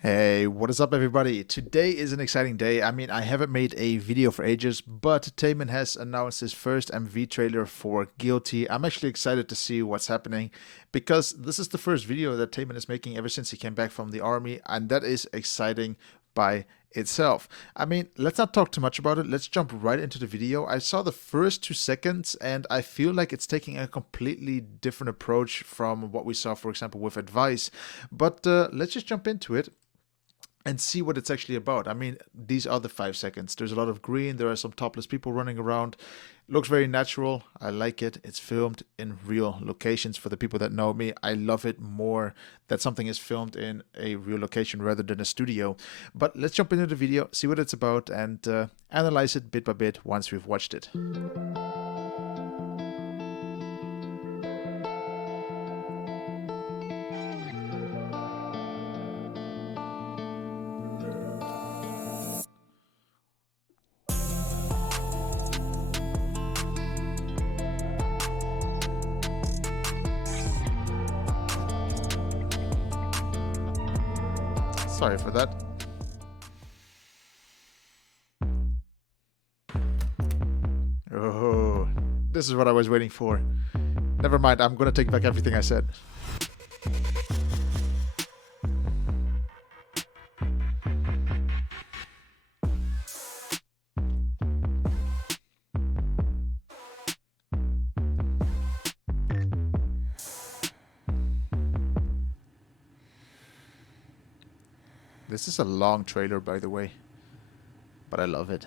Hey, what is up, everybody? Today is an exciting day. I mean, I haven't made a video for ages, but TAEMIN has announced his first MV trailer for Guilty. I'm actually excited to see what's happening because this is the first video that TAEMIN is making ever since he came back from the army, and that is exciting by itself. I mean, let's not talk too much about it. Let's jump right into the video. I saw the first 2 seconds, and I feel like it's taking a completely different approach from what we saw, for example, with Advice. But let's just jump into it and see what it's actually about. I mean, these are the 5 seconds. There's a lot of green. There are some topless people running around. Looks very natural. I like it. It's filmed in real locations. For the people that know me, I love it more that something is filmed in a real location rather than a studio. But let's jump into the video, see what it's about, and analyze it bit by bit once we've watched it. Sorry for that. Oh, this is what I was waiting for. Never mind, I'm gonna take back everything I said. This is a long trailer, by the way, but I love it.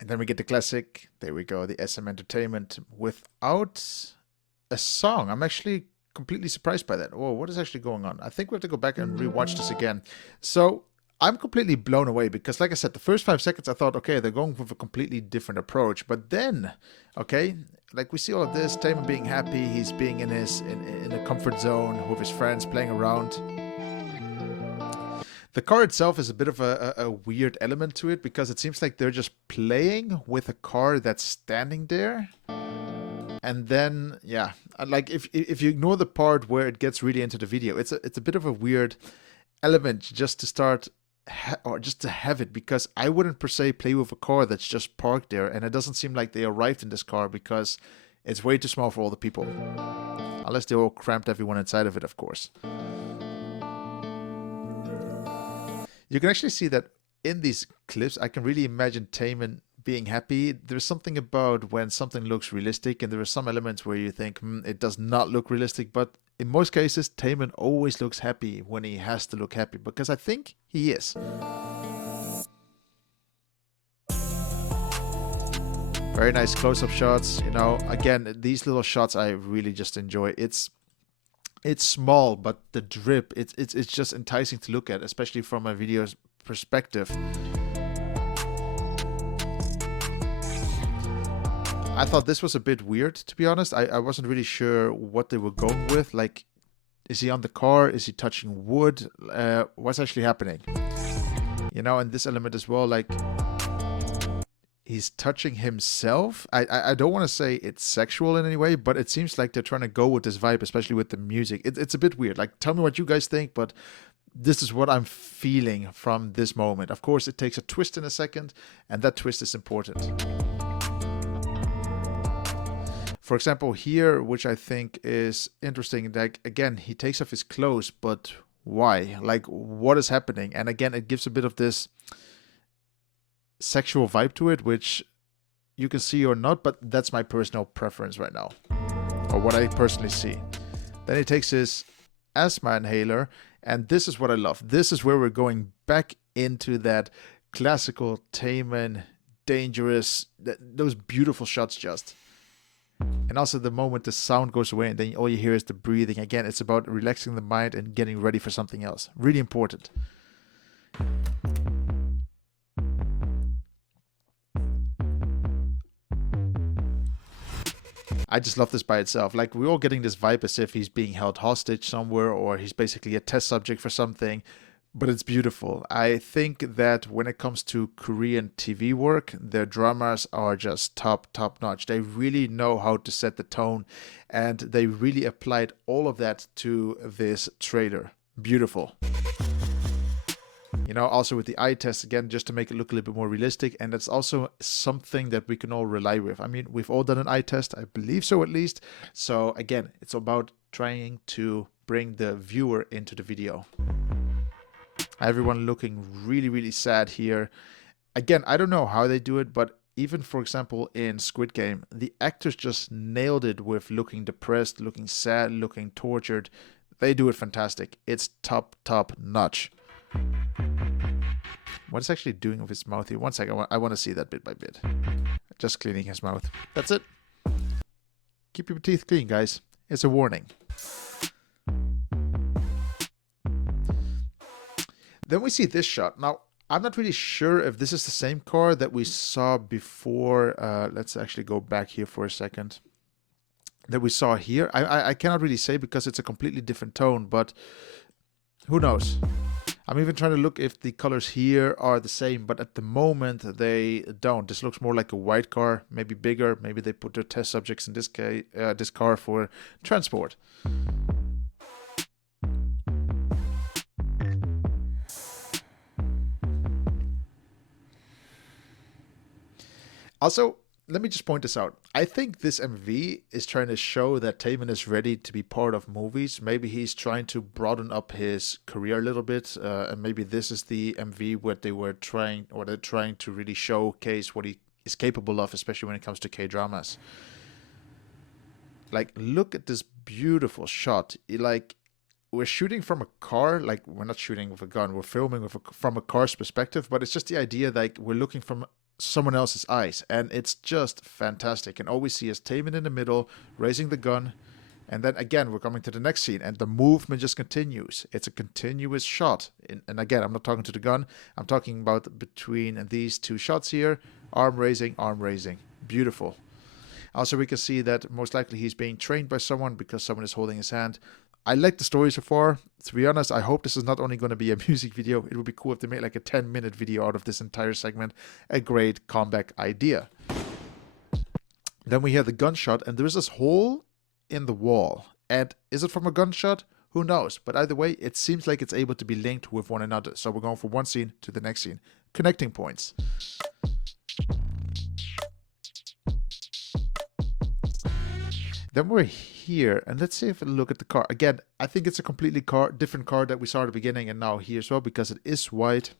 And then we get the classic, there we go, the SM Entertainment without a song. I'm actually completely surprised by that. Whoa, what is actually going on? I think we have to go back and rewatch this again. So I'm completely blown away because, like I said, the first 5 seconds I thought, okay, they're going with a completely different approach. But then, okay, like we see all of this, Taemin being happy, he's being in a comfort zone with his friends, playing around. The car itself is a bit of a weird element to it because it seems like they're just playing with a car that's standing there. And then, yeah, like if you ignore the part where it gets really into the video, it's a bit of a weird element just to start or just to have it, because I wouldn't per se play with a car that's just parked there, and it doesn't seem like they arrived in this car because it's way too small for all the people. Unless they all cramped everyone inside of it, of course. You can actually see that in these clips, I can really imagine Taemin being happy. There's something about when something looks realistic, and there are some elements where you think, it does not look realistic, but in most cases, Taemin always looks happy when he has to look happy, because I think he is. Very nice close-up shots. You know, again, these little shots I really just enjoy. It's small, but the drip, it's just enticing to look at, especially from a video's perspective. I thought this was a bit weird, to be honest. I wasn't really sure what they were going with. Like, is he on the car? Is he touching wood? What's actually happening? You know, and this element as well, like, he's touching himself. I don't want to say it's sexual in any way, but it seems like they're trying to go with this vibe, especially with the music. It's a bit weird. Like, tell me what you guys think, but this is what I'm feeling from this moment. Of course, it takes a twist in a second, and that twist is important. For example, here, which I think is interesting, like, again, he takes off his clothes, but why? Like, what is happening? And again, it gives a bit of this sexual vibe to it, which you can see or not, but that's my personal preference right now, or what I personally see. Then he takes his asthma inhaler, and this is what I love. This is where we're going back into that classical Taemin, dangerous, those beautiful shots just. And also the moment the sound goes away and then all you hear is the breathing. Again, it's about relaxing the mind and getting ready for something else. Really important. I just love this by itself. Like, we're all getting this vibe as if he's being held hostage somewhere or he's basically a test subject for something. But it's beautiful. I think that when it comes to Korean TV work, their dramas are just top notch. They really know how to set the tone, and they really applied all of that to this trailer. Beautiful. You know, also with the eye test, again, just to make it look a little bit more realistic. And that's also something that we can all rely with. I mean, we've all done an eye test. I believe so, at least. So again, it's about trying to bring the viewer into the video. Everyone looking really sad here. Again, I don't know how they do it, but even, for example, in Squid Game, the actors just nailed it with looking depressed, looking sad, looking tortured. They do it fantastic. It's top notch. What is actually doing with his mouth here? One second, I want to see that bit by bit. Just cleaning his mouth. That's it. Keep your teeth clean, guys. It's a warning. Then we see this shot. Now, I'm not really sure if this is the same car that we saw before. Let's actually go back here for a second. That we saw here. I cannot really say because it's a completely different tone, but who knows? I'm even trying to look if the colors here are the same, but at the moment they don't. This looks more like a white car, maybe bigger. Maybe they put their test subjects in this car for transport. Also, let me just point this out. I think this MV is trying to show that TAEMIN is ready to be part of movies. Maybe he's trying to broaden up his career a little bit. And maybe this is the MV where they're trying to really showcase what he is capable of, especially when it comes to K-dramas. Like, look at this beautiful shot. Like, we're shooting from a car. Like, we're not shooting with a gun. We're filming from a car's perspective. But it's just the idea, like, we're looking from someone else's eyes, and it's just fantastic. And all we see is TAEMIN in the middle raising the gun, and then again we're coming to the next scene and the movement just continues. It's a continuous shot, and again, I'm not talking to the gun, I'm talking about between these two shots here. Arm raising, beautiful. Also, we can see that most likely he's being trained by someone because someone is holding his hand. I like the story so far. To be honest, I hope this is not only going to be a music video. It would be cool if they made like a 10-minute video out of this entire segment. A great comeback idea. Then we have the gunshot, and there is this hole in the wall. And is it from a gunshot? Who knows? But either way, it seems like it's able to be linked with one another. So we're going from one scene to the next scene. Connecting points. Then we're here, and let's see if we look at the car. Again, I think it's a completely different car that we saw at the beginning and now here as well, because it is white.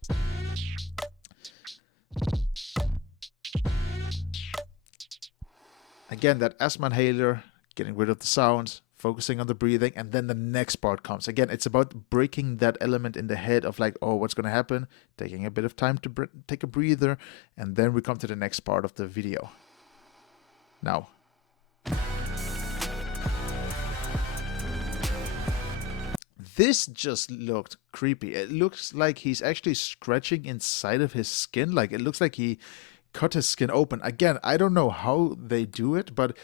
Again, that asthma inhaler, getting rid of the sounds, focusing on the breathing, and then the next part comes. Again, it's about breaking that element in the head of like, oh, what's going to happen? Taking a bit of time to take a breather, and then we come to the next part of the video. Now. This just looked creepy. It looks like he's actually scratching inside of his skin. Like, it looks like he cut his skin open. Again, I don't know how they do it, but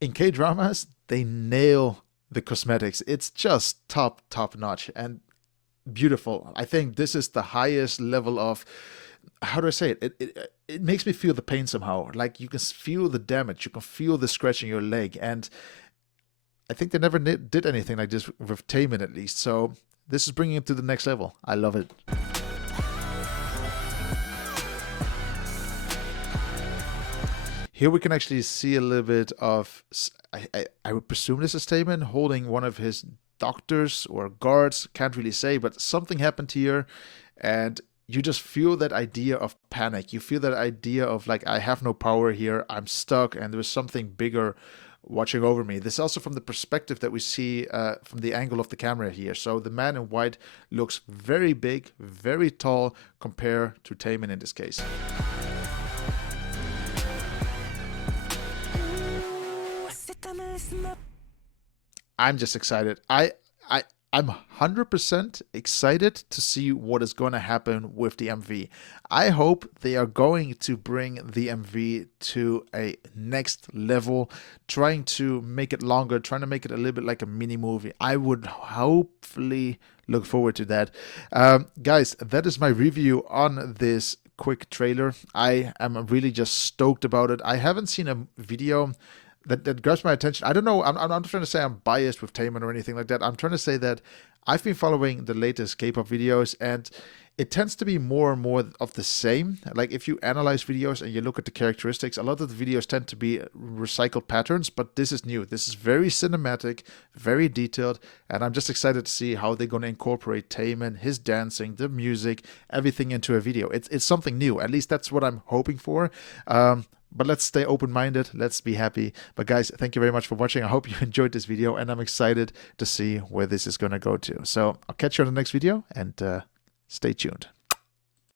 in K-dramas, they nail the cosmetics. It's just top notch and beautiful. I think this is the highest level of, how do I say it? It makes me feel the pain somehow. Like, you can feel the damage. You can feel the scratch in your leg. And I think they never did anything like this with TAEMIN, at least. So this is bringing it to the next level. I love it. Here we can actually see a little bit of, I would presume this is TAEMIN holding one of his doctors or guards. Can't really say, but something happened here. And you just feel that idea of panic. You feel that idea of like, I have no power here. I'm stuck, and there's something bigger watching over me. This is also from the perspective that we see from the angle of the camera here. So the man in white looks very big, very tall compared to TAEMIN in this case. I'm just excited. I I'm 100% excited to see what is going to happen with the MV. I hope they are going to bring the MV to a next level, trying to make it longer, trying to make it a little bit like a mini movie. I would hopefully look forward to that. Guys, that is my review on this quick trailer. I am really just stoked about it. I haven't seen a video that grabs my attention. I don't know. I'm not trying to say I'm biased with TAEMIN or anything like that. I'm trying to say that I've been following the latest K-pop videos, and it tends to be more and more of the same. Like if you analyze videos and you look at the characteristics, a lot of the videos tend to be recycled patterns, but this is new. This is very cinematic, very detailed, and I'm just excited to see how they're going to incorporate TAEMIN, his dancing, the music, everything into a video. It's something new. At least that's what I'm hoping for. But let's stay open-minded. Let's be happy. But guys, thank you very much for watching. I hope you enjoyed this video, and I'm excited to see where this is going to go to. So I'll catch you on the next video, and stay tuned.